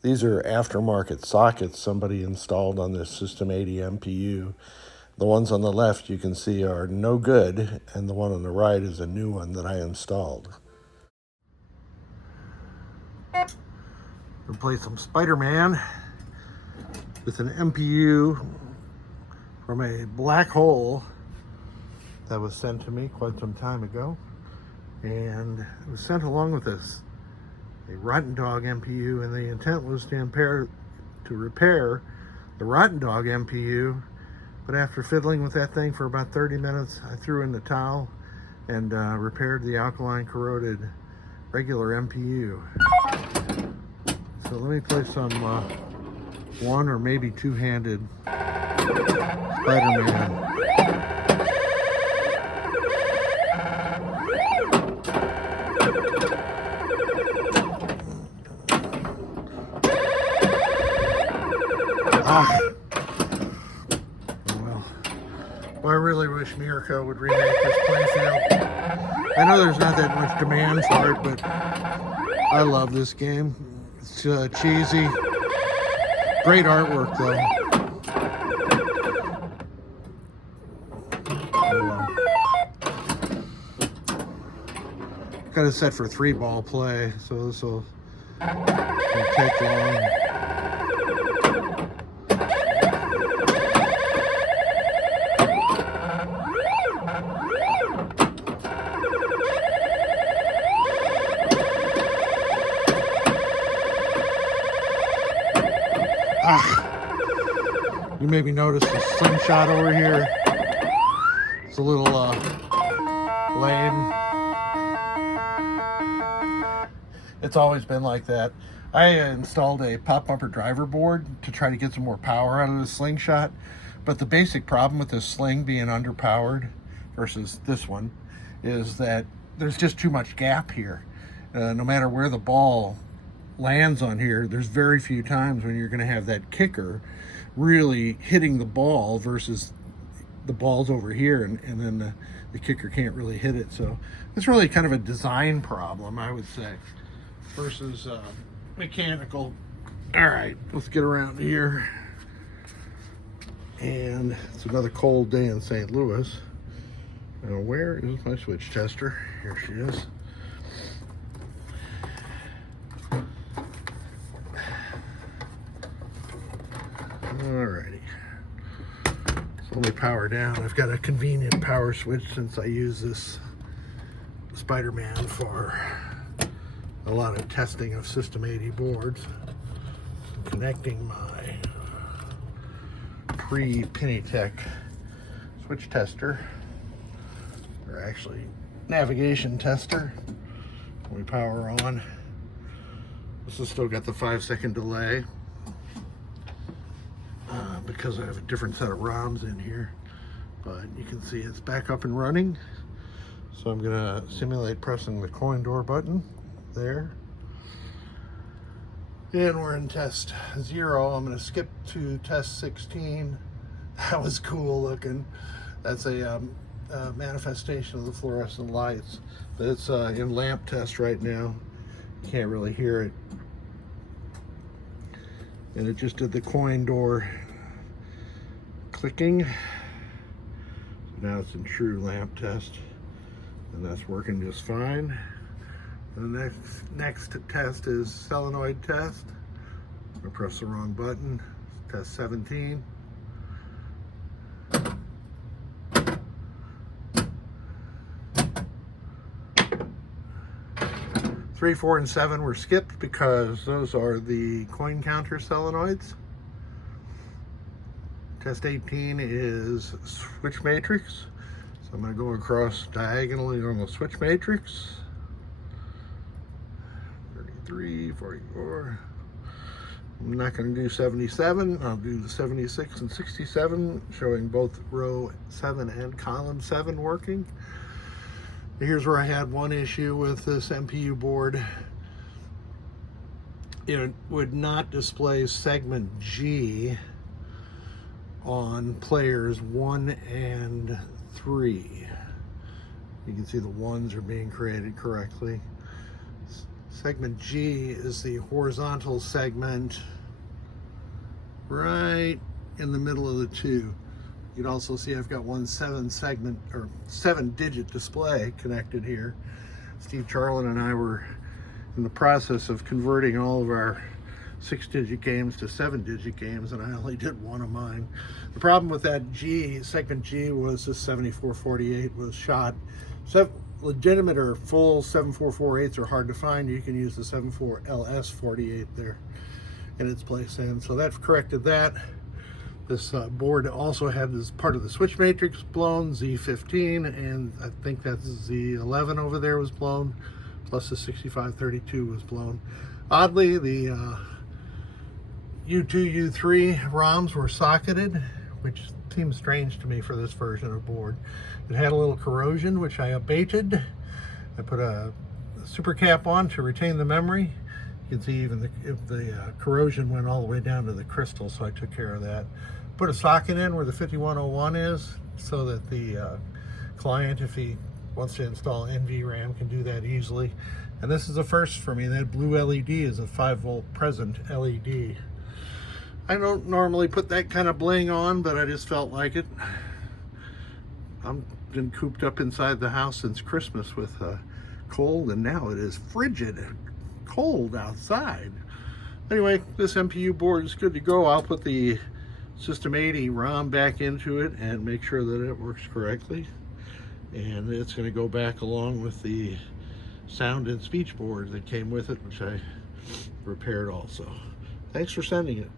These are aftermarket sockets somebody installed on this System 80 MPU. The ones on the left you can see are no good, and the one on the right is a new one that I installed. We'll play some Spider-Man with an MPU from a black hole that was sent to me quite some time ago. And it was sent along with this, a Rotten Dog MPU, and the intent was to repair the Rotten Dog MPU. But after fiddling with that thing for about 30 minutes, I threw in the towel and repaired the alkaline corroded regular MPU. So let me play some one or maybe two-handed Spider-Man. Oh, well, I really wish Mirko would remake this playfield. I know there's not that much demand for it, but I love this game. It's cheesy. Great artwork, though. Oh, well. Got it set for 3-ball play, so this will take long. You maybe notice the slingshot over here. It's a little lame. It's always been like that. I installed a pop bumper driver board to try to get some more power out of the slingshot, but the basic problem with this sling being underpowered versus this one is that there's just too much gap here. No matter where the ball lands on here, there's very few times when you're going to have that kicker really hitting the ball versus the ball's over here, and then the kicker can't really hit it. So it's really kind of a design problem, I would say, versus mechanical. All right, let's get around here. And it's another cold day in St. Louis. Now, where is my switch tester? Here she is. Alrighty. So let me power down. I've got a convenient power switch since I use this Spider-Man for a lot of testing of System 80 boards. I'm connecting my pre-Pennytech switch tester, or actually navigation tester. When we power on, this has still got the 5-second delay because I have a different set of ROMs in here, but you can see it's back up and running. So I'm gonna simulate pressing the coin door button there. And we're in test 0. I'm gonna skip to test 16. That was cool looking. That's a manifestation of the fluorescent lights. It's in lamp test right now. You can't really hear it. And it just did the coin door clicking. So now it's in true lamp test, and that's working just fine. And the next test is solenoid test. I pressed the wrong button. Test 17. 3, 4, and 7 were skipped because those are the coin counter solenoids. Test 18 is switch matrix. So I'm going to go across diagonally on the switch matrix. 33, 44. I'm not going to do 77. I'll do the 76 and 67, showing both row 7 and column 7 working. Here's where I had one issue with this MPU board. It would not display segment G on players 1 and 3. You can see the 1s are being created correctly. Segment G is the horizontal segment right in the middle of the two. You'd also see I've got one 7-digit display connected here. Steve Charlin and I were in the process of converting all of our 6-digit games to 7-digit games, and I only did one of mine. The problem with that segment G was this 7448 was shot. Legitimate or full 7448s are hard to find. You can use the 74LS48 there in its place, and so that's corrected that. This board also had this part of the switch matrix blown, Z15, and I think that's Z11 over there was blown, plus the 6532 was blown. Oddly, the U2, U3 ROMs were socketed, which seems strange to me for this version of board. It had a little corrosion, which I abated. I put a super cap on to retain the memory. You can see even the corrosion went all the way down to the crystal, so I took care of that. Put a socket in where the 5101 is, so that the client, if he wants to install NVRAM, can do that easily. And this is a first for me. That blue LED is a 5-volt present LED. I don't normally put that kind of bling on, but I just felt like it. I've been cooped up inside the house since Christmas with cold, and now it is frigid cold outside. Anyway, this MPU board is good to go. I'll put the System 80 ROM back into it and make sure that it works correctly. And it's going to go back along with the sound and speech board that came with it, which I repaired also. Thanks for sending it.